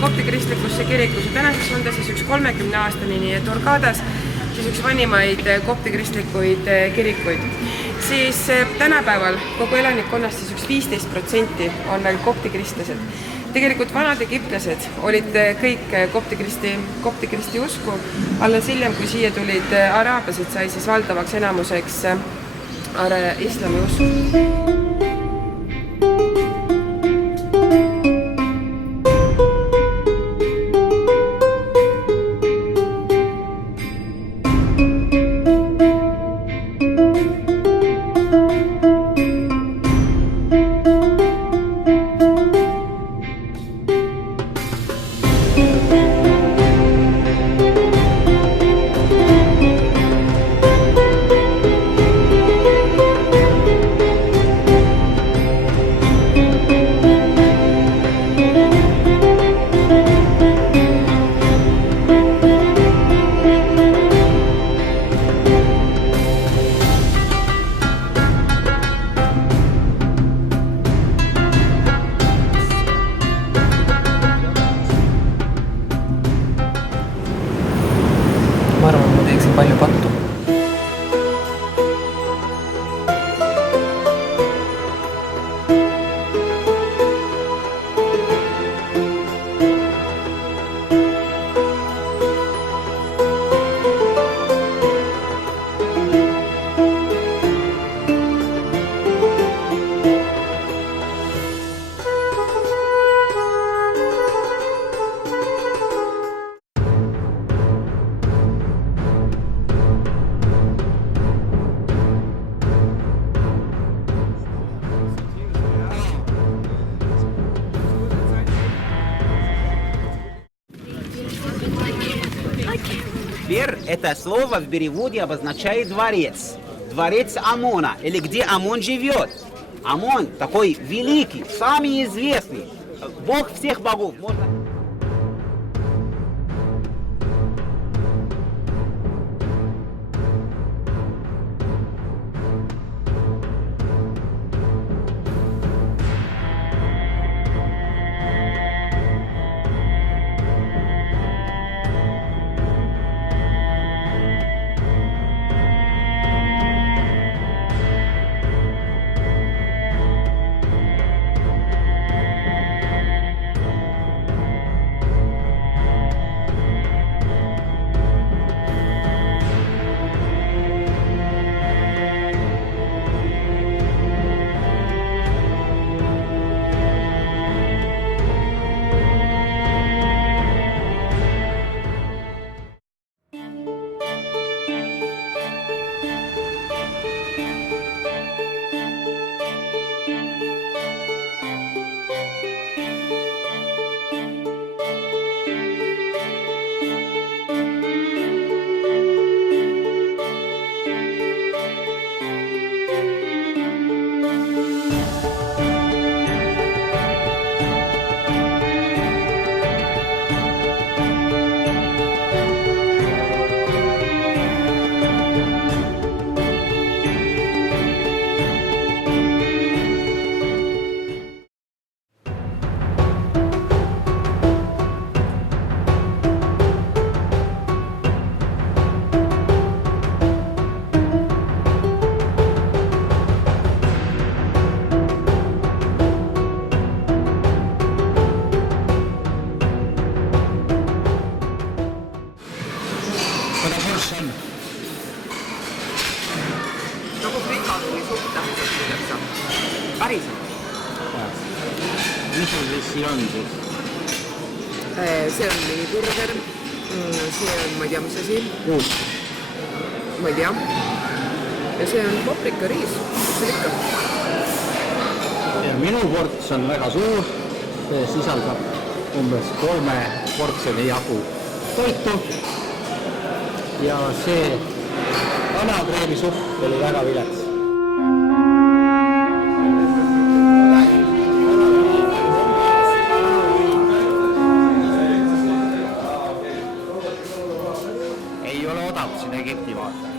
kopti kristlikusse kirikusse. Tänaseks on ta siis üks 30-aastane, nii et Hurgadas siis üks vanimaid kopti kristlikuid kirikuid. Siis tänapäeval kogu elanikkonnast siis üks 15% on veel kopti kristlased. Tegelikult vanad egiptlased olid kõik kopti kristi usku. Alles hiljem, kui siia tulid araablased, sai siis valdavaks enamuseks islami usku. Ma arvan, ma teeksin palju pattu. Теперь это слово в переводе обозначает дворец. Дворец Амона, или где Амон живет. Амон такой великий, самый известный. Бог всех богов. Можно... Nagu frikan või suhtähtsa. Päriselt. Mis sul siin on siis? See on miniburger. See on, ma ei tea, mis asi. Juust. Ma ei tea. Ja see on paprikariis. See ikka. Minu ports on väga suur. See sisaldab umbes 3 portsjoni jagu toitu. Ja see kanakreemisupp oli väga vilets. Ei ole odav siin Egipti vaata.